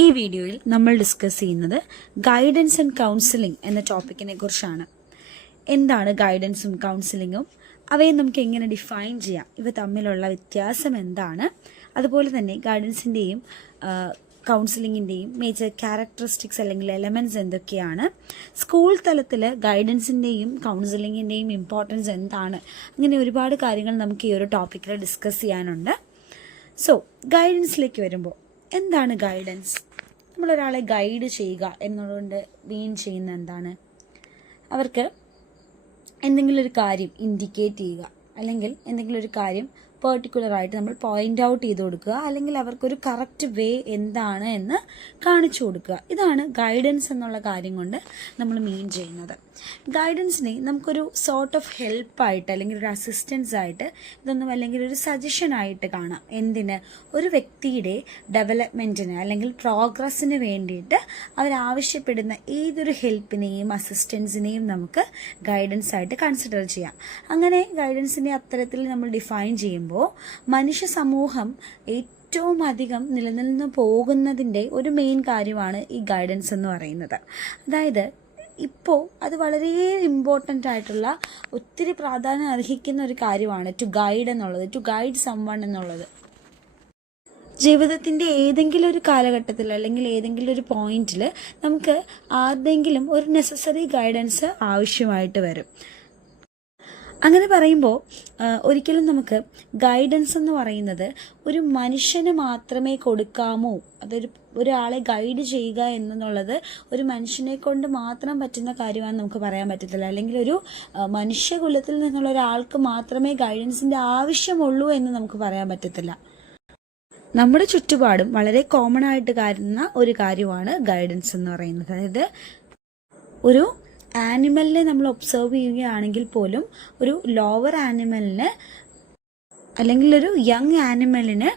ഈ വീഡിയോയിൽ നമ്മൾ ഡിസ്കസ് ചെയ്യുന്നത് ഗൈഡൻസ് ആൻഡ് കൗൺസിലിംഗ് എന്ന ടോപ്പിക്കിനെ കുറിച്ചാണ്. എന്താണ് ഗൈഡൻസും കൗൺസിലിങ്ങും, അവയെ നമുക്ക് എങ്ങനെ ഡിഫൈൻ ചെയ്യാം, ഇവ തമ്മിലുള്ള വ്യത്യാസം എന്താണ്, അതുപോലെ തന്നെ ഗൈഡൻസിൻ്റെയും കൗൺസിലിങ്ങിൻ്റെയും മേജർ ക്യാരക്ടറിസ്റ്റിക്സ് അല്ലെങ്കിൽ എലമെൻറ്റ്സ് എന്തൊക്കെയാണ്, സ്കൂൾ തലത്തിൽ ഗൈഡൻസിൻ്റെയും കൗൺസിലിങ്ങിൻ്റെയും ഇമ്പോർട്ടൻസ് എന്താണ്, അങ്ങനെ ഒരുപാട് കാര്യങ്ങൾ നമുക്ക് ഈ ഒരു ടോപ്പിക്കിൽ ഡിസ്കസ് ചെയ്യാനുണ്ട്. സോ ഗൈഡൻസിലേക്ക് വരുമ്പോൾ എന്താണ് ഗൈഡൻസ്? നമ്മളൊരാളെ ഗൈഡ് ചെയ്യുക എന്നതുകൊണ്ട് മീൻ ചെയ്യുന്ന എന്താണ്? അവർക്ക് എന്തെങ്കിലും ഒരു കാര്യം ഇൻഡിക്കേറ്റ് ചെയ്യുക, അല്ലെങ്കിൽ എന്തെങ്കിലും ഒരു കാര്യം പെർട്ടിക്കുലറായിട്ട് നമ്മൾ പോയിന്റ് ഔട്ട് ചെയ്ത് കൊടുക്കുക, അല്ലെങ്കിൽ അവർക്കൊരു കറക്റ്റ് വേ എന്താണ് എന്ന് കാണിച്ചു കൊടുക്കുക. ഇതാണ് ഗൈഡൻസ് എന്നുള്ള കാര്യം കൊണ്ട് നമ്മൾ മീൻ ചെയ്യുന്നത്. ഗൈഡൻസിനെ നമുക്കൊരു സോർട്ട് ഓഫ് ഹെൽപ്പായിട്ട് അല്ലെങ്കിൽ ഒരു അസിസ്റ്റൻസ് ആയിട്ട്, ഇതൊന്നും അല്ലെങ്കിൽ ഒരു സജഷനായിട്ട് കാണാം. എന്തിന്? ഒരു വ്യക്തിയുടെ ഡെവലപ്മെൻറ്റിന് അല്ലെങ്കിൽ പ്രോഗ്രസ്സിന് വേണ്ടിയിട്ട് അവരാവശ്യപ്പെടുന്ന ഏതൊരു ഹെൽപ്പിനെയും അസിസ്റ്റൻസിനെയും നമുക്ക് ഗൈഡൻസ് ആയിട്ട് കൺസിഡർ ചെയ്യാം. അങ്ങനെ ഗൈഡൻസിനെ അത്തരത്തിൽ നമ്മൾ ഡിഫൈൻ ചെയ്യുമ്പോൾ മനുഷ്യ സമൂഹം ഏറ്റവും അധികം നിലനിന്ന് പോകുന്നതിൻ്റെ ഒരു മെയിൻ കാര്യമാണ് ഈ ഗൈഡൻസ് എന്ന് പറയുന്നത്. അതായത് ഇപ്പോൾ അത് വളരെ ഇമ്പോർട്ടൻ്റ് ആയിട്ടുള്ള, ഒത്തിരി പ്രാധാന്യം അർഹിക്കുന്ന ഒരു കാര്യമാണ് ടു ഗൈഡ് എന്നുള്ളത്, ടു ഗൈഡ് സംവൺ എന്നുള്ളത്. ജീവിതത്തിൻ്റെ ഏതെങ്കിലും ഒരു കാലഘട്ടത്തിൽ അല്ലെങ്കിൽ ഏതെങ്കിലും ഒരു പോയിന്റിൽ നമുക്ക് ആരുടെങ്കിലും ഒരു നെസസറി ഗൈഡൻസ് ആവശ്യമായിട്ട് വരും. അങ്ങനെ പറയുമ്പോൾ ഒരിക്കലും നമുക്ക് ഗൈഡൻസ് എന്ന് പറയുന്നത് ഒരു മനുഷ്യന് മാത്രമേ കൊടുക്കാമോ, ഒരാളെ ഗൈഡ് ചെയ്യുക എന്നുള്ളത് ഒരു മനുഷ്യനെ കൊണ്ട് മാത്രം പറ്റുന്ന കാര്യമാണെന്ന് നമുക്ക് പറയാൻ പറ്റത്തില്ല. അല്ലെങ്കിൽ ഒരു മനുഷ്യകുലത്തിൽ നിന്നുള്ള ഒരാൾക്ക് മാത്രമേ ഗൈഡൻസിൻ്റെ ആവശ്യമുള്ളൂ എന്ന് നമുക്ക് പറയാൻ പറ്റത്തില്ല. നമ്മുടെ ചുറ്റുപാടും വളരെ കോമൺ ആയിട്ട് കാണുന്ന ഒരു കാര്യമാണ് ഗൈഡൻസ് എന്ന് പറയുന്നത്. അതായത് ഒരു ആനിമലിനെ നമ്മൾ ഒബ്സർവ് ചെയ്യുകയാണെങ്കിൽ പോലും ഒരു ലോവർ ആനിമലിന് അല്ലെങ്കിൽ ഒരു യങ് ആനിമലിന്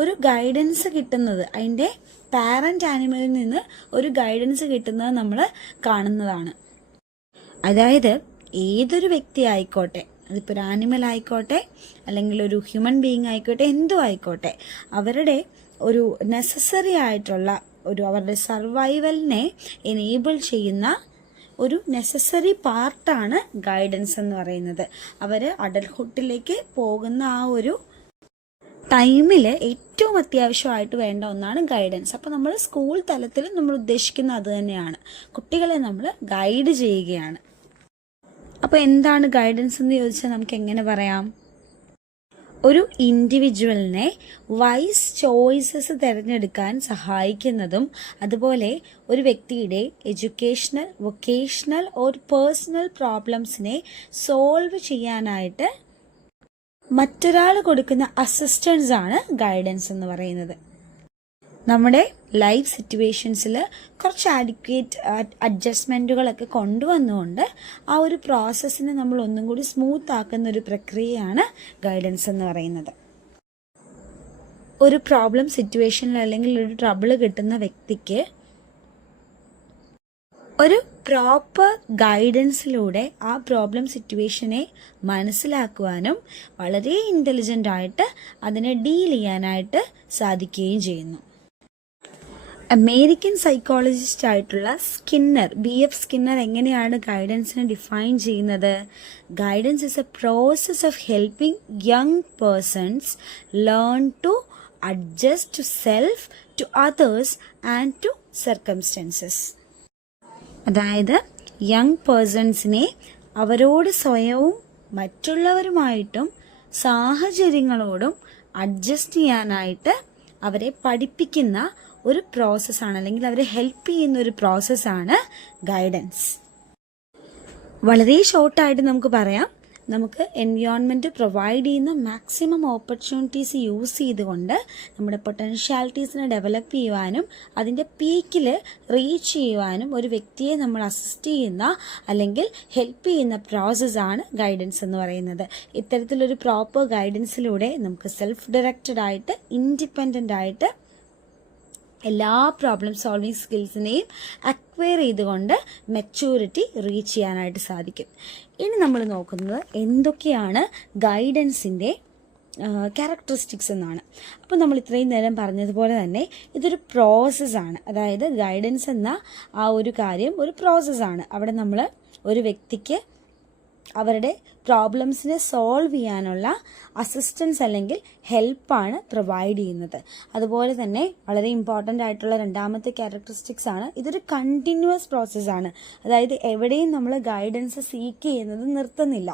ഒരു ഗൈഡൻസ് കിട്ടുന്നത്, അതിൻ്റെ പാരന്റ് ആനിമലിൽ നിന്ന് ഒരു ഗൈഡൻസ് കിട്ടുന്നത് നമ്മൾ കാണുന്നതാണ്. അതായത് ഏതൊരു വ്യക്തി ആയിക്കോട്ടെ, അതിപ്പോൾ ഒരു ആനിമൽ ആയിക്കോട്ടെ അല്ലെങ്കിൽ ഒരു ഹ്യൂമൻ ബീയിങ് ആയിക്കോട്ടെ, എന്തും ആയിക്കോട്ടെ, അവരുടെ ഒരു നെസസറി ആയിട്ടുള്ള അവരുടെ സർവൈവലിനെ എനേബിൾ ചെയ്യുന്ന ഒരു നെസസറി പാർട്ടാണ് ഗൈഡൻസ് എന്ന് പറയുന്നത്. അവർ അഡൽട്ട്ഹുഡിലേക്ക് പോകുന്ന ആ ഒരു ടൈമിൽ ഏറ്റവും അത്യാവശ്യമായിട്ട് വേണ്ട ഒന്നാണ് ഗൈഡൻസ്. അപ്പോൾ നമ്മൾ സ്കൂൾ തലത്തിൽ നമ്മൾ ഉദ്ദേശിക്കുന്ന അത് തന്നെയാണ്, കുട്ടികളെ നമ്മൾ ഗൈഡ് ചെയ്യുകയാണ്. അപ്പോൾ എന്താണ് ഗൈഡൻസ് എന്ന് ചോദിച്ചാൽ നമുക്ക് എങ്ങനെ പറയാം? ഒരു ഇൻഡിവിജ്വലിനെ വൈസ് ചോയ്സസ് തിരഞ്ഞെടുക്കാൻ സഹായിക്കുന്നതും, അതുപോലെ ഒരു വ്യക്തിയുടെ എഡ്യൂക്കേഷണൽ, വൊക്കേഷണൽ ഓർ പേഴ്സണൽ പ്രോബ്ലംസിനെ സോൾവ് ചെയ്യാനായിട്ട് മറ്റൊരാൾ കൊടുക്കുന്ന അസിസ്റ്റൻസ് ആണ് ഗൈഡൻസ് എന്ന് പറയുന്നത്. നമ്മുടെ ലൈഫ് സിറ്റുവേഷൻസിൽ കുറച്ച് ആഡിക്വേറ്റ് അഡ്ജസ്റ്റ്മെൻറ്റുകളൊക്കെ കൊണ്ടുവന്നുകൊണ്ട് ആ ഒരു പ്രോസസ്സിനെ നമ്മൾ ഒന്നും കൂടി സ്മൂത്ത് ആക്കുന്ന ഒരു പ്രക്രിയയാണ് ഗൈഡൻസ് എന്ന് പറയുന്നത്. ഒരു പ്രോബ്ലം സിറ്റുവേഷനിൽ അല്ലെങ്കിൽ ഒരു ട്രബിൾ കിട്ടുന്ന വ്യക്തിക്ക് ഒരു പ്രോപ്പർ ഗൈഡൻസിലൂടെ ആ പ്രോബ്ലം സിറ്റുവേഷനെ മനസ്സിലാക്കുവാനും വളരെ ഇൻ്റലിജൻ്റ് ആയിട്ട് അതിനെ ഡീൽ ചെയ്യാനായിട്ട് സാധിക്കുകയും ചെയ്യുന്നു. അമേരിക്കൻ സൈക്കോളജിസ്റ്റ് ആയിട്ടുള്ള സ്കിന്നർ, BF സ്കിന്നർ എങ്ങനെയാണ് ഗൈഡൻസിനെ ഡിഫൈൻ ചെയ്യുന്നത്? Guidance is a process of helping young persons learn to adjust to self, to others and to circumstances. അതായത് യങ് പേഴ്സൺസിനെ അവരോട് സ്വയവും മറ്റുള്ളവരുമായിട്ടും സാഹചര്യങ്ങളോടും അഡ്ജസ്റ്റ് ചെയ്യാനായിട്ട് അവരെ പഠിപ്പിക്കുന്ന ഒരു പ്രോസസ്സാണ്, അല്ലെങ്കിൽ അവരെ ഹെൽപ്പ് ചെയ്യുന്ന ഒരു പ്രോസസ്സാണ് ഗൈഡൻസ്. വളരെ ഷോർട്ടായിട്ട് നമുക്ക് പറയാം, നമുക്ക് എൻവയോൺമെൻറ്റ് പ്രൊവൈഡ് ചെയ്യുന്ന മാക്സിമം ഓപ്പർച്യൂണിറ്റീസ് യൂസ് ചെയ്തുകൊണ്ട് നമ്മുടെ പൊട്ടൻഷ്യാലിറ്റീസിനെ ഡെവലപ്പ് ചെയ്യുവാനും അതിൻ്റെ പീക്കിൽ റീച്ച് ചെയ്യുവാനും ഒരു വ്യക്തിയെ നമ്മൾ അസിസ്റ്റ് ചെയ്യുന്ന അല്ലെങ്കിൽ ഹെൽപ്പ് ചെയ്യുന്ന പ്രോസസ്സാണ് ഗൈഡൻസ് എന്ന് പറയുന്നത്. ഇത്തരത്തിലൊരു പ്രോപ്പർ ഗൈഡൻസിലൂടെ നമുക്ക് സെൽഫ് ഡയറക്റ്റഡ് ആയിട്ട്, ഇൻഡിപെൻഡൻ്റ് ആയിട്ട് എല്ലാ പ്രോബ്ലം സോൾവിങ് സ്കിൽസിനെയും അക്വയർ ചെയ്തുകൊണ്ട് മെച്യൂരിറ്റി റീച്ച് ചെയ്യാനായിട്ട് സാധിക്കും. ഇനി നമ്മൾ നോക്കുന്നത് എന്തൊക്കെയാണ് ഗൈഡൻസിൻ്റെ ക്യാരക്ടറിസ്റ്റിക്സ് എന്നാണ്. അപ്പോൾ നമ്മൾ ഇത്രയും നേരം പറഞ്ഞതുപോലെ തന്നെ ഇതൊരു പ്രോസസ്സാണ്. അതായത് ഗൈഡൻസ് എന്ന ആ ഒരു കാര്യം ഒരു പ്രോസസ്സാണ്. അവിടെ നമ്മൾ ഒരു വ്യക്തിക്ക് അവരുടെ പ്രോബ്ലംസിനെ സോൾവ് ചെയ്യാനുള്ള അസിസ്റ്റൻസ് അല്ലെങ്കിൽ ഹെൽപ്പാണ് പ്രൊവൈഡ് ചെയ്യുന്നത്. അതുപോലെ തന്നെ വളരെ ഇമ്പോർട്ടൻ്റ് ആയിട്ടുള്ള രണ്ടാമത്തെ ക്യാരക്ടറിസ്റ്റിക്സ് ആണ്, ഇതൊരു കണ്ടിന്യൂസ് പ്രോസസ്സാണ്. അതായത് എവിടെയും നമ്മൾ ഗൈഡൻസ് സീക്ക് ചെയ്യുന്നത് നിർത്തുന്നില്ല.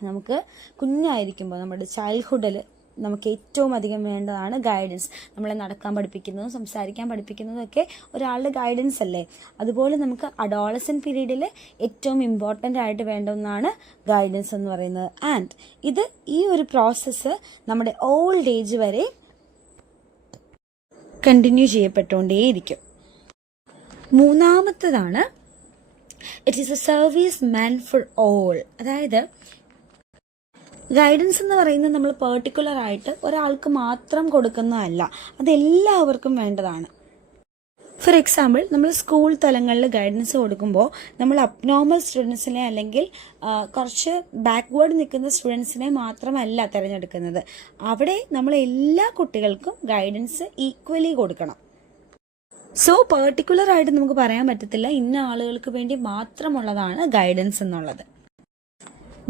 നമുക്ക് കുഞ്ഞായിരിക്കുമ്പോൾ നമ്മുടെ ചൈൽഡ്ഹുഡിൽ നമുക്ക് ഏറ്റവും അധികം വേണ്ടതാണ് ഗൈഡൻസ്. നമ്മളെ നടക്കാൻ പഠിപ്പിക്കുന്നതും സംസാരിക്കാൻ പഠിപ്പിക്കുന്നതും ഒക്കെ ഒരാളുടെ ഗൈഡൻസ് അല്ലേ. അതുപോലെ നമുക്ക് അഡോളസെന്റ് പീരീഡിൽ ഏറ്റവും ഇമ്പോർട്ടൻ്റ് ആയിട്ട് വേണ്ട ഒന്നാണ് ഗൈഡൻസ് എന്ന് പറയുന്നത്. ആൻഡ് ഇത് ഈ ഒരു പ്രോസസ്സ് നമ്മുടെ ഓൾഡ് ഏജ് വരെ കണ്ടിന്യൂ ചെയ്യപ്പെട്ടുകൊണ്ടേയിരിക്കും. മൂന്നാമത്തതാണ് it is a service man for all. അതായത് ഗൈഡൻസ് എന്ന് പറയുന്നത് നമ്മൾ പെർട്ടിക്കുലർ ആയിട്ട് ഒരാൾക്ക് മാത്രം കൊടുക്കുന്നതല്ല, അതെല്ലാവർക്കും വേണ്ടതാണ്. ഫോർ എക്സാമ്പിൾ, നമ്മൾ സ്കൂൾ തലങ്ങളിൽ ഗൈഡൻസ് കൊടുക്കുമ്പോൾ നമ്മൾ അബ്നോർമൽ സ്റ്റുഡൻസിനെ അല്ലെങ്കിൽ കുറച്ച് ബാക്ക്വേർഡ് നിൽക്കുന്ന സ്റ്റുഡൻസിനെ മാത്രമല്ല തിരഞ്ഞെടുക്കുന്നത്. അവിടെ നമ്മൾ എല്ലാ കുട്ടികൾക്കും ഗൈഡൻസ് ഈക്വലി കൊടുക്കണം. സോ പെർട്ടിക്കുലർ ആയിട്ട് നമുക്ക് പറയാൻ പറ്റത്തില്ല ഇന്ന ആളുകൾക്ക് വേണ്ടി മാത്രമുള്ളതാണ് ഗൈഡൻസ് എന്നുള്ളത്.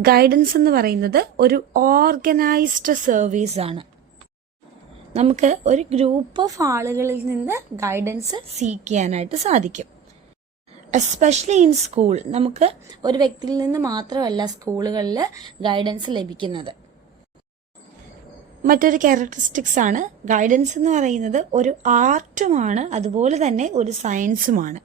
ഗൈഡൻസ് എന്ന് പറയുന്നത് ഒരു ഓർഗനൈസ്ഡ് സർവീസ് ആണ്. നമുക്ക് ഒരു ഗ്രൂപ്പ് ഓഫ് ആളുകളിൽ നിന്ന് ഗൈഡൻസ് സീക്ക് ചെയ്യാനായിട്ട് സാധിക്കും. എസ്പെഷ്യലി ഇൻ സ്കൂൾ നമുക്ക് ഒരു വ്യക്തിയിൽ നിന്ന് മാത്രമല്ല സ്കൂളുകളിൽ ഗൈഡൻസ് ലഭിക്കുന്നത്. മറ്റൊരു ക്യാരക്ടറിസ്റ്റിക്സ് ആണ്, ഗൈഡൻസ് എന്ന് പറയുന്നത് ഒരു ആർട്ടുമാണ്, അതുപോലെ തന്നെ ഒരു സയൻസുമാണ്.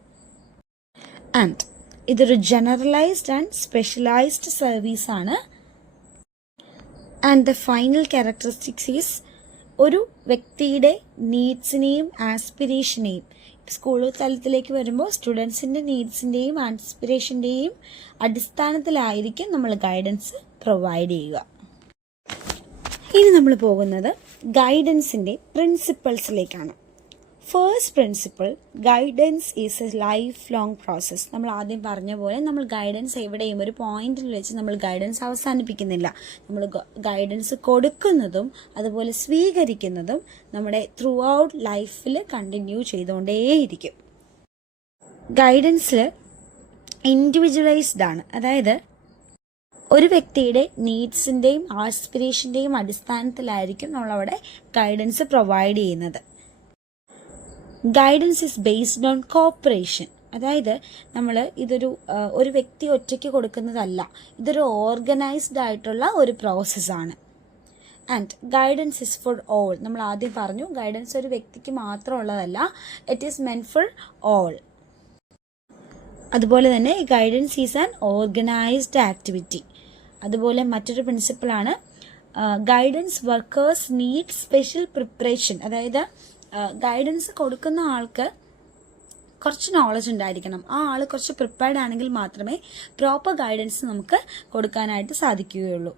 ആൻഡ് ഇതൊരു ജനറലൈസ്ഡ് ആൻഡ് സ്പെഷ്യലൈസ്ഡ് സർവീസ് ആണ്. And the final characteristics is ഒരു വ്യക്തിയുടെ നീഡ്സിനെയും ആസ്പിറേഷനെയും, സ്കൂൾ തലത്തിലേക്ക് വരുമ്പോൾ സ്റ്റുഡൻസിൻ്റെ നീഡ്സിൻ്റെയും ആസ്പിറേഷൻ്റെയും അടിസ്ഥാനത്തിലായിരിക്കും നമ്മൾ ഗൈഡൻസ് പ്രൊവൈഡ് ചെയ്യുക. ഇനി നമ്മൾ പോകുന്നത് ഗൈഡൻസിൻ്റെ പ്രിൻസിപ്പിൾസിലേക്കാണ്. First principle, guidance is a lifelong process. നമ്മൾ ആദ്യം പറഞ്ഞ പോലെ നമ്മൾ ഗൈഡൻസ് എവിടെയും ഒരു പോയിന്റിൽ വെച്ച് നമ്മൾ ഗൈഡൻസ് അവസാനിപ്പിക്കുന്നില്ല. നമ്മൾ ഗൈഡൻസ് കൊടുക്കുന്നതും അതുപോലെ സ്വീകരിക്കുന്നതും നമ്മുടെ ത്രൂ ഔട്ട് ലൈഫിൽ കണ്ടിന്യൂ ചെയ്തുകൊണ്ടേയിരിക്കും. ഗൈഡൻസിൽ ഇൻഡിവിജ്വലൈസ്ഡ് ആണ്. അതായത് ഒരു വ്യക്തിയുടെ നീഡ്സിൻ്റെയും ആസ്പിറേഷൻ്റെയും അടിസ്ഥാനത്തിലായിരിക്കും നമ്മളവിടെ ഗൈഡൻസ് പ്രൊവൈഡ് ചെയ്യുന്നത്. Guidance is based on corporation. അതായത് നമ്മൾ ഒരു വ്യക്തി ഒറ്റയ്ക്ക് കൊടുക്കുന്നതല്ല, ഇതൊരു ഓർഗനൈസ്ഡ് ആയിട്ടുള്ള ഒരു പ്രോസസ്സാണ്. And guidance is for all. നമ്മൾ ആദ്യം പറഞ്ഞു ഗൈഡൻസ് ഒരു വ്യക്തിക്ക് മാത്രമുള്ളതല്ല, it is meant for all. അതുപോലെ തന്നെ guidance is an organised activity. അതുപോലെ മറ്റൊരു പ്രിൻസിപ്പിളാണ് guidance workers need special preparation. അതായത് ഗൈഡൻസ് കൊടുക്കുന്ന ആൾക്ക് കുറച്ച് നോളജ് ഉണ്ടായിരിക്കണം. ആ ആൾ കുറച്ച് പ്രിപ്പയർഡ് ആണെങ്കിൽ മാത്രമേ പ്രോപ്പർ ഗൈഡൻസ് നമുക്ക് കൊടുക്കാനായിട്ട് സാധിക്കുകയുള്ളൂ.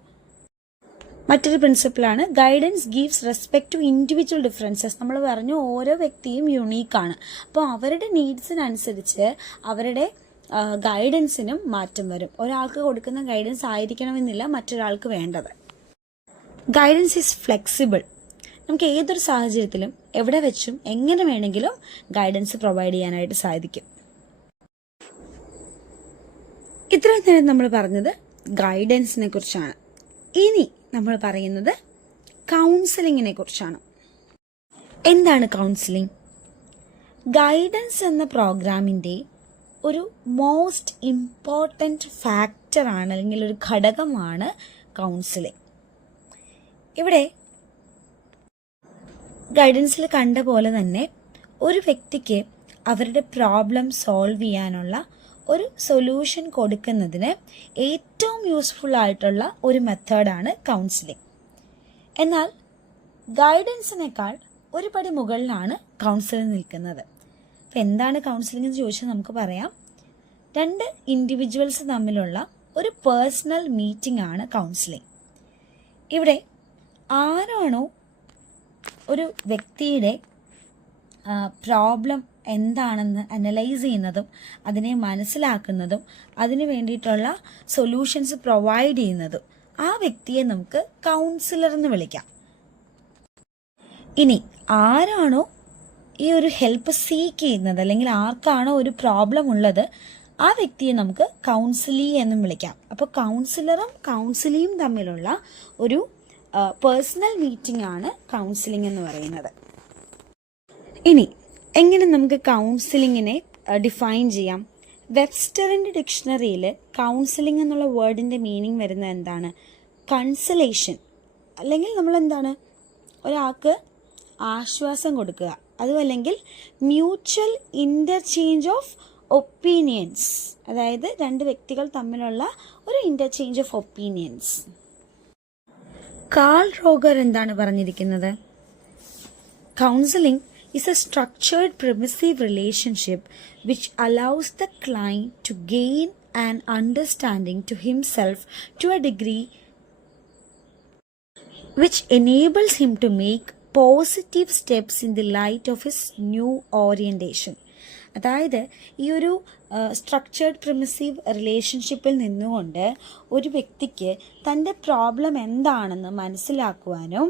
മറ്റൊരു പ്രിൻസിപ്പിളാണ് guidance gives respect to individual differences. നമ്മൾ പറഞ്ഞു ഓരോ വ്യക്തിയും യുണീക്കാണ്. അപ്പോൾ അവരുടെ നീഡ്സിനനുസരിച്ച് അവരുടെ ഗൈഡൻസിനും മാറ്റം വരും. ഒരാൾക്ക് കൊടുക്കുന്ന ഗൈഡൻസ് ആയിരിക്കണമെന്നില്ല മറ്റൊരാൾക്ക് വേണ്ടത്. Guidance is flexible. നമുക്ക് ഏതൊരു സാഹചര്യത്തിലും എവിടെ വെച്ചും എങ്ങനെ വേണമെങ്കിലും ഗൈഡൻസ് പ്രൊവൈഡ് ചെയ്യാനായിട്ട് സാധിക്കും. ഇത്രയും നേരം നമ്മൾ പറഞ്ഞത് ഗൈഡൻസിനെ കുറിച്ചാണ്. ഇനി നമ്മൾ പറയുന്നത് കൗൺസിലിങ്ങിനെ കുറിച്ചാണ്. എന്താണ് കൗൺസിലിംഗ്? ഗൈഡൻസ് എന്ന പ്രോഗ്രാമിൻ്റെ ഒരു മോസ്റ്റ് ഇമ്പോർട്ടൻറ്റ് ഫാക്ടറാണ് അല്ലെങ്കിൽ ഒരു ഘടകമാണ് കൗൺസിലിംഗ്. ഇവിടെ ഗൈഡൻസിൽ കണ്ട പോലെ തന്നെ ഒരു വ്യക്തിക്ക് അവരുടെ പ്രോബ്ലം സോൾവ് ചെയ്യാനുള്ള ഒരു സൊല്യൂഷൻ കൊടുക്കുന്നതിന് ഏറ്റവും യൂസ്ഫുൾ ആയിട്ടുള്ള ഒരു മെത്തേഡാണ് കൗൺസിലിംഗ്. എന്നാൽ ഗൈഡൻസിനേക്കാൾ ഒരു പടി മുകളിലാണ് കൗൺസിലിംഗ് നിൽക്കുന്നത്. അപ്പം എന്താണ് കൗൺസിലിംഗ് എന്ന് ചോദിച്ചാൽ നമുക്ക് പറയാം, രണ്ട് ഇൻഡിവിജ്വൽസ് തമ്മിലുള്ള ഒരു പേഴ്സണൽ മീറ്റിംഗ് ആണ് കൗൺസിലിംഗ്. ഇവിടെ ആരാണോ ഒരു വ്യക്തിയുടെ പ്രോബ്ലം എന്താണെന്ന് അനലൈസ് ചെയ്യുന്നതും അതിനെ മനസ്സിലാക്കുന്നതും അതിന് വേണ്ടിയിട്ടുള്ള സൊല്യൂഷൻസ് പ്രൊവൈഡ് ചെയ്യുന്നതും ആ വ്യക്തിയെ നമുക്ക് കൗൺസിലർ എന്ന് വിളിക്കാം. ഇനി ആരാണോ ഈ ഒരു ഹെൽപ്പ് സീക്ക് ചെയ്യുന്നത്, അല്ലെങ്കിൽ ആർക്കാണോ ഒരു പ്രോബ്ലം ഉള്ളത്, ആ വ്യക്തിയെ നമുക്ക് കൗൺസിലി എന്നും വിളിക്കാം. അപ്പോൾ കൗൺസിലറും കൗൺസിലിയും തമ്മിലുള്ള ഒരു പേഴ്സണൽ മീറ്റിംഗ് ആണ് കൗൺസിലിംഗ് എന്ന് പറയുന്നത്. ഇനി എങ്ങനെ നമുക്ക് കൗൺസിലിങ്ങിനെ ഡിഫൈൻ ചെയ്യാം? വെബ്സ്റ്ററിൻ്റെ ഡിക്ഷണറിയിൽ കൗൺസിലിംഗ് എന്നുള്ള വേർഡിൻ്റെ മീനിങ് വരുന്നത് എന്താണ്? കൺസലേഷൻ, അല്ലെങ്കിൽ നമ്മൾ എന്താണ്, ഒരാൾക്ക് ആശ്വാസം കൊടുക്കുക, അതുമല്ലെങ്കിൽ മ്യൂച്വൽ ഇൻ്റർചേഞ്ച് ഓഫ് ഒപ്പീനിയൻസ്, അതായത് രണ്ട് വ്യക്തികൾ തമ്മിലുള്ള ഒരു interchange of opinions. Carl Roger എന്താണ് പറഞ്ഞിരിക്കുന്നത്? Counselling is a structured permissive relationship which allows the client to gain an understanding to himself to a degree which enables him to make positive steps in the light of his new orientation. അതായത് ഈ ഒരു structured പ്രിമിസീവ് റിലേഷൻഷിപ്പിൽ നിന്നുകൊണ്ട് ഒരു വ്യക്തിക്ക് തൻ്റെ problem എന്താണെന്ന് മനസ്സിലാക്കുവാനും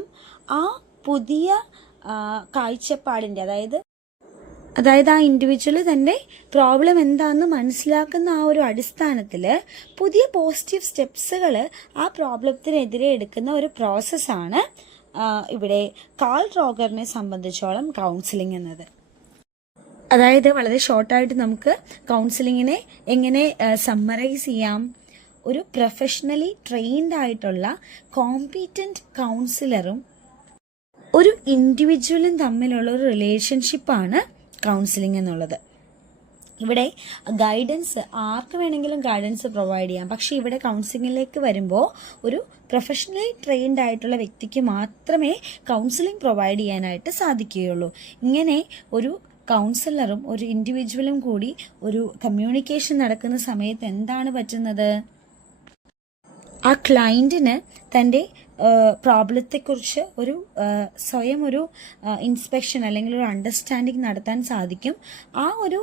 ആ പുതിയ കാഴ്ചപ്പാടിൻ്റെ, അതായത് ആ ഇൻഡിവിജ്വൽ തൻ്റെ പ്രോബ്ലം എന്താണെന്ന് മനസ്സിലാക്കുന്ന ആ ഒരു അടിസ്ഥാനത്തിൽ പുതിയ പോസിറ്റീവ് സ്റ്റെപ്സുകൾ ആ പ്രോബ്ലത്തിനെതിരെ എടുക്കുന്ന ഒരു പ്രോസസ്സാണ് ഇവിടെ കാൾ റോഗറിനെ സംബന്ധിച്ചോളം കൗൺസിലിംഗ് എന്നത്. അതായത് വളരെ ഷോർട്ടായിട്ട് നമുക്ക് കൗൺസിലിങ്ങിനെ എങ്ങനെ സമ്മറൈസ് ചെയ്യാം? ഒരു പ്രൊഫഷണലി ട്രെയിൻഡ് ആയിട്ടുള്ള കോമ്പീറ്റൻറ്റ് കൗൺസിലറും ഒരു ഇൻഡിവിജ്വലും തമ്മിലുള്ള ഒരു റിലേഷൻഷിപ്പാണ് കൗൺസിലിംഗ് എന്നുള്ളത്. ഇവിടെ ഗൈഡൻസ് ആർക്ക് വേണമെങ്കിലും ഗൈഡൻസ് പ്രൊവൈഡ് ചെയ്യാം. പക്ഷേ ഇവിടെ കൗൺസിലിംഗിലേക്ക് വരുമ്പോൾ ഒരു പ്രൊഫഷണലി ട്രെയിൻഡ് ആയിട്ടുള്ള വ്യക്തിക്ക് മാത്രമേ കൗൺസിലിംഗ് പ്രൊവൈഡ് ചെയ്യാനായിട്ട് സാധിക്കുകയുള്ളൂ. ഇങ്ങനെ ഒരു കൗൺസിലറും ഒരു ഇൻഡിവിജ്വലും കൂടി ഒരു കമ്മ്യൂണിക്കേഷൻ നടക്കുന്ന സമയത്ത് എന്താണ് പറ്റുന്നത്? ആ ക്ലയൻറ്റിന് തൻ്റെ പ്രോബ്ലത്തെക്കുറിച്ച് ഒരു സ്വയം ഒരു ഇൻസ്പെക്ഷൻ അല്ലെങ്കിൽ ഒരു അണ്ടർസ്റ്റാൻഡിങ് നടത്താൻ സാധിക്കും. ആ ഒരു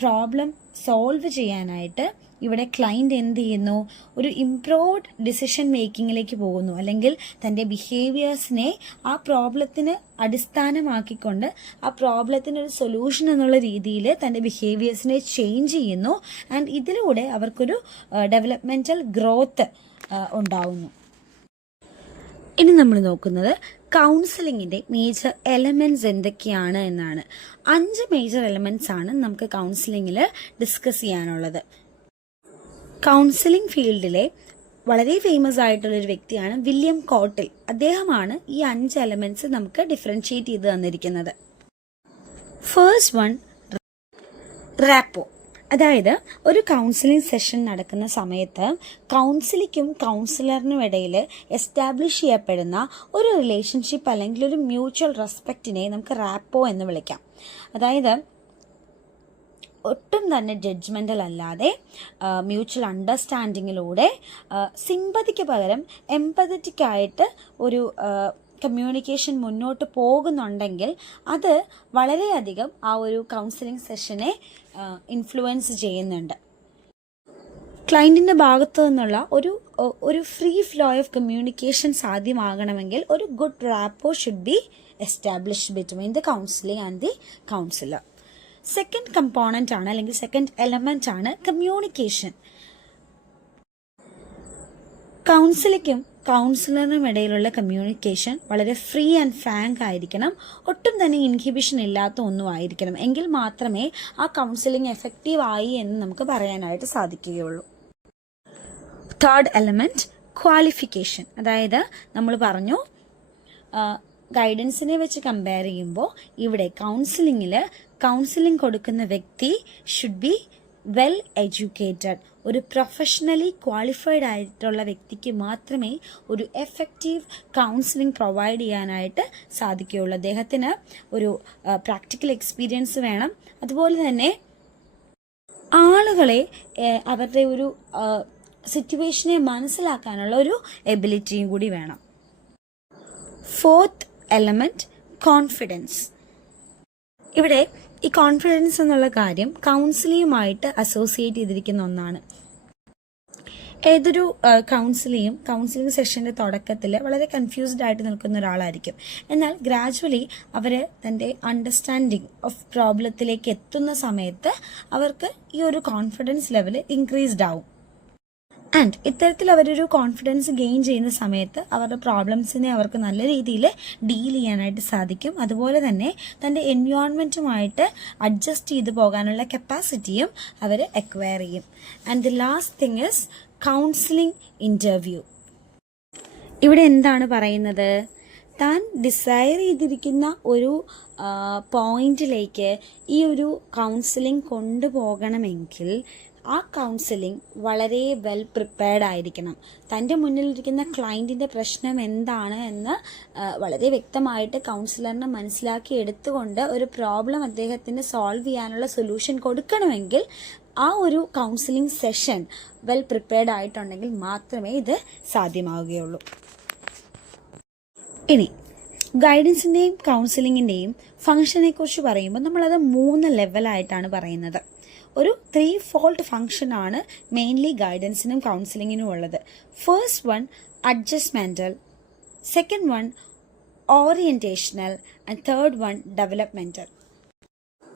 പ്രോബ്ലം സോൾവ് ചെയ്യാനായിട്ട് ഇവിടെ ക്ലയൻറ്റ് എന്ത് ചെയ്യുന്നു? ഒരു ഇംപ്രൂവ്ഡ് ഡിസിഷൻ മേക്കിങ്ങിലേക്ക് പോകുന്നു, അല്ലെങ്കിൽ തൻ്റെ ബിഹേവിയേഴ്സിനെ ആ പ്രോബ്ലത്തിന് അടിസ്ഥാനമാക്കിക്കൊണ്ട് ആ പ്രോബ്ലത്തിന് ഒരു സൊല്യൂഷൻ എന്നുള്ള രീതിയിൽ തൻ്റെ ബിഹേവിയേഴ്സിനെ ചേഞ്ച് ചെയ്യുന്നു. ആൻഡ് ഇതിലൂടെ അവർക്കൊരു ഡെവലപ്മെൻറ്റൽ ഗ്രോത്ത് ഉണ്ടാവുന്നു. ഇനി നമ്മൾ നോക്കുന്നത് കൗൺസിലിങ്ങിൻ്റെ മേജർ എലമെൻറ്റ്സ് എന്തൊക്കെയാണ് എന്നാണ്. 5 മേജർ എലമെൻറ്റ്സ് ആണ് നമുക്ക് കൗൺസിലിങ്ങിൽ ഡിസ്കസ് ചെയ്യാനുള്ളത്. കൗൺസിലിംഗ് ഫീൽഡിലെ വളരെ ഫേമസ് ആയിട്ടുള്ളൊരു വ്യക്തിയാണ് വില്യം കോട്ടിൽ. അദ്ദേഹമാണ് ഈ 5 എലമെൻറ്റ്സ് നമുക്ക് ഡിഫറൻഷിയേറ്റ് ചെയ്ത് തന്നിരിക്കുന്നത്. First one, rapport. അതായത് ഒരു കൗൺസിലിംഗ് സെഷൻ നടക്കുന്ന സമയത്ത് കൗൺസിലിക്കും കൗൺസിലറിനും ഇടയിൽ എസ്റ്റാബ്ലിഷ് ചെയ്യപ്പെടുന്ന ഒരു റിലേഷൻഷിപ്പ് അല്ലെങ്കിൽ ഒരു മ്യൂച്വൽ റെസ്പെക്റ്റിനെ നമുക്ക് റാപ്പോ എന്ന് വിളിക്കാം. അതായത് ഒട്ടും തന്നെ ജഡ്ജ്മെൻ്റൽ അല്ലാതെ മ്യൂച്വൽ അണ്ടർസ്റ്റാൻഡിങ്ങിലൂടെ സിമ്പതിക്ക് പകരം എംപതറ്റിക് ആയിട്ട് ഒരു കമ്മ്യൂണിക്കേഷൻ മുന്നോട്ട് പോകുന്നുണ്ടെങ്കിൽ അത് വളരെയധികം ആ ഒരു കൗൺസിലിംഗ് സെഷനെ ഇൻഫ്ലുവൻസ് ചെയ്യുന്നുണ്ട്. ക്ലയൻറ്റിൻ്റെ ഭാഗത്തു നിന്നുള്ള ഒരു ഫ്രീ ഫ്ലോ ഓഫ് കമ്മ്യൂണിക്കേഷൻ സാധ്യമാകണമെങ്കിൽ ഒരു good rapport should be established between the counselling and the councillor. Second component ആണ്, അല്ലെങ്കിൽ സെക്കൻഡ് എലമെൻ്റ് ആണ് കമ്മ്യൂണിക്കേഷൻ. കൗൺസിലിക്കും കൗൺസിലറിനും ഇടയിലുള്ള കമ്മ്യൂണിക്കേഷൻ വളരെ ഫ്രീ ആൻഡ് ഫ്രാങ്ക് ആയിരിക്കണം. ഒട്ടും തന്നെ ഇൻഹിബിഷൻ ഇല്ലാത്ത ഒന്നും ആയിരിക്കണം. എങ്കിൽ മാത്രമേ ആ കൗൺസിലിംഗ് എഫക്റ്റീവ് ആയി എന്ന് നമുക്ക് പറയാനായിട്ട് സാധിക്കുകയുള്ളൂ. Third element, qualification. അതായത് നമ്മൾ പറഞ്ഞു ഗൈഡൻസിനെ വെച്ച് കമ്പയർ ചെയ്യുമ്പോൾ ഇവിടെ കൗൺസിലിംഗ് കൊടുക്കുന്ന വ്യക്തി ഷുഡ് ബി വെൽ എഡ്യൂക്കേറ്റഡ്. ഒരു പ്രൊഫഷണലി ക്വാളിഫൈഡ് ആയിട്ടുള്ള വ്യക്തിക്ക് മാത്രമേ ഒരു എഫക്റ്റീവ് കൗൺസിലിംഗ് പ്രൊവൈഡ് ചെയ്യാനായിട്ട് സാധിക്കുകയുള്ളൂ. അദ്ദേഹത്തിന് ഒരു പ്രാക്ടിക്കൽ എക്സ്പീരിയൻസ് വേണം. അതുപോലെ തന്നെ ആളുകളെ അവരുടെ ഒരു സിറ്റുവേഷനെ മനസ്സിലാക്കാനുള്ള ഒരു എബിലിറ്റിയും കൂടി വേണം. Fourth element, confidence. ഇവിടെ ഈ കോൺഫിഡൻസ് എന്നുള്ള കാര്യം കൗൺസിലിങ്ങുമായിട്ട് അസോസിയേറ്റ് ചെയ്തിരിക്കുന്ന ഒന്നാണ്. ഏതൊരു കൗൺസിലിംഗ് സെഷന്റെ തുടക്കത്തിൽ വളരെ കൺഫ്യൂസ്ഡ് ആയിട്ട് നിൽക്കുന്ന ഒരാളായിരിക്കും. എന്നാൽ ഗ്രാജുവലി അവർ തൻ്റെ അണ്ടർസ്റ്റാൻഡിങ് ഓഫ് പ്രോബ്ലത്തിലേക്ക് എത്തുന്ന സമയത്ത് അവർക്ക് ഈ ഒരു കോൺഫിഡൻസ് ലെവൽ ഇൻക്രീസ്ഡ് ആവും. ആൻഡ് ഇത്തരത്തിൽ അവരൊരു കോൺഫിഡൻസ് ഗെയിൻ ചെയ്യുന്ന സമയത്ത് അവരുടെ പ്രോബ്ലംസിനെ അവർക്ക് നല്ല രീതിയിൽ ഡീൽ ചെയ്യാനായിട്ട് സാധിക്കും. അതുപോലെ തന്നെ തൻ്റെ എൻവയോൺമെൻറ്റുമായിട്ട് അഡ്ജസ്റ്റ് ചെയ്ത് പോകാനുള്ള കപ്പാസിറ്റിയും അവർ അക്വയർ ചെയ്യും. And the last thing is counselling interview. ഇവിടെ എന്താണ് പറയുന്നത്? താൻ ഡിസൈർ ചെയ്തിരിക്കുന്ന ഒരു പോയിന്റിലേക്ക് ഈ ഒരു കൗൺസിലിംഗ് കൊണ്ടുപോകണമെങ്കിൽ ആ കൗൺസിലിംഗ് വളരെ വെൽ പ്രിപ്പയർഡ് ആയിരിക്കണം. തൻ്റെ മുന്നിലിരിക്കുന്ന ക്ലയൻറ്റിൻ്റെ പ്രശ്നം എന്താണ് എന്ന് വളരെ വ്യക്തമായിട്ട് കൗൺസിലറിന് മനസ്സിലാക്കി എടുത്തുകൊണ്ട് ഒരു പ്രോബ്ലം അദ്ദേഹത്തിന് സോൾവ് ചെയ്യാനുള്ള സൊല്യൂഷൻ കൊടുക്കണമെങ്കിൽ ആ ഒരു കൗൺസിലിംഗ് സെഷൻ വെൽ പ്രിപ്പയർഡ് ആയിട്ടുണ്ടെങ്കിൽ മാത്രമേ ഇത് സാധ്യമാവുകയുള്ളൂ. ഇനി ഗൈഡൻസിൻ്റെയും കൗൺസിലിങ്ങിൻ്റെയും ഫംഗ്ഷനെ കുറിച്ച് പറയുമ്പോൾ നമ്മളത് 3 ലെവലായിട്ടാണ് പറയുന്നത്. ഒരു 3-fold ഫംഗ്ഷനാണ് മെയിൻലി ഗൈഡൻസിനും കൗൺസിലിങ്ങിനും ഉള്ളത്. First one adjustmental, second one orientational and third one developmental.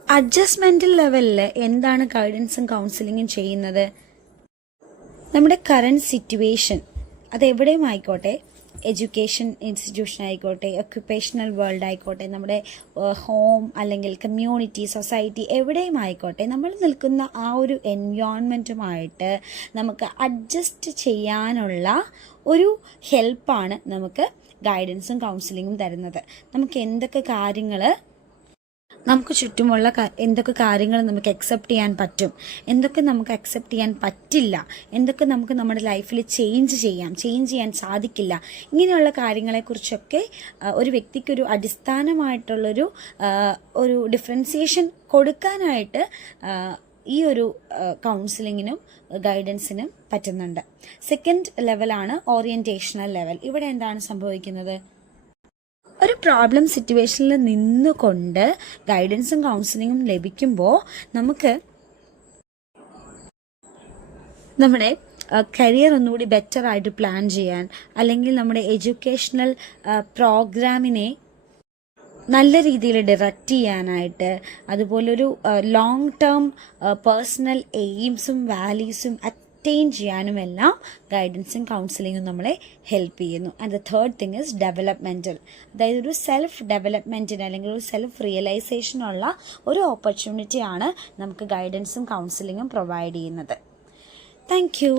Adjustmental ലെവലിൽ എന്താണ് ഗൈഡൻസും കൗൺസിലിങ്ങും ചെയ്യുന്നത്? നമ്മുടെ കറന്റ് സിറ്റുവേഷൻ അതെവിടെയും ആയിക്കോട്ടെ, എഡ്യൂക്കേഷൻ ഇൻസ്റ്റിറ്റ്യൂഷൻ ആയിക്കോട്ടെ, ഒക്യുപ്പേഷണൽ വേൾഡ് ആയിക്കോട്ടെ, നമ്മുടെ ഹോം അല്ലെങ്കിൽ കമ്മ്യൂണിറ്റി, സൊസൈറ്റി എവിടെയും ആയിക്കോട്ടെ, നമ്മൾ നിൽക്കുന്ന ആ ഒരു എൻവയോൺമെൻറ്റുമായിട്ട് നമുക്ക് അഡ്ജസ്റ്റ് ചെയ്യാനുള്ള ഒരു ഹെൽപ്പാണ് നമുക്ക് ഗൈഡൻസും കൗൺസിലിങ്ങും തരുന്നത്. നമുക്ക് എന്തൊക്കെ കാര്യങ്ങൾ നമുക്ക് ചുറ്റുമുള്ള എന്തൊക്കെ കാര്യങ്ങൾ നമുക്ക് അക്സെപ്റ്റ് ചെയ്യാൻ പറ്റും, എന്തൊക്കെ നമുക്ക് അക്സെപ്റ്റ് ചെയ്യാൻ പറ്റില്ല, എന്തൊക്കെ നമുക്ക് നമ്മുടെ ലൈഫിൽ ചേഞ്ച് ചെയ്യാൻ സാധിക്കില്ല, ഇങ്ങനെയുള്ള കാര്യങ്ങളെക്കുറിച്ചൊക്കെ ഒരു വ്യക്തിക്കൊരു അടിസ്ഥാനമായിട്ടുള്ളൊരു ഒരു ഡിഫറൻസിയേഷൻ കൊടുക്കാനായിട്ട് ഈ ഒരു കൗൺസിലിങ്ങിനും ഗൈഡൻസിനും പറ്റുന്നുണ്ട്. സെക്കൻഡ് ലെവലാണ് ഓറിയന്റേഷണൽ ലെവൽ. ഇവിടെ എന്താണ് സംഭവിക്കുന്നത്? ഒരു പ്രോബ്ലം സിറ്റുവേഷനിൽ നിന്നുകൊണ്ട് ഗൈഡൻസും കൗൺസിലിങ്ങും ലഭിക്കുമ്പോൾ നമുക്ക് നമ്മുടെ കരിയർ ഒന്നുകൂടി ബെറ്റർ ആയിട്ട് പ്ലാൻ ചെയ്യാൻ, അല്ലെങ്കിൽ നമ്മുടെ എഡ്യൂക്കേഷണൽ പ്രോഗ്രാമിനെ നല്ല രീതിയിൽ ഡയറക്റ്റ് ചെയ്യാനായിട്ട്, അതുപോലൊരു ലോങ് ടേം പേഴ്സണൽ എയിംസും വാല്യൂസും അറ്റൈൻ ചെയ്യാനുമെല്ലാം ഗൈഡൻസും കൗൺസിലിങ്ങും നമ്മളെ ഹെൽപ്പ് ചെയ്യുന്നു. And the third thing is developmental. അതായത് ഒരു സെൽഫ് ഡെവലപ്മെന്റിന് അല്ലെങ്കിൽ ഒരു സെൽഫ് റിയലൈസേഷനുള്ള ഒരു ഓപ്പർച്യൂണിറ്റിയാണ് നമുക്ക് ഗൈഡൻസും കൗൺസിലിങ്ങും പ്രൊവൈഡ് ചെയ്യുന്നത്. Thank you.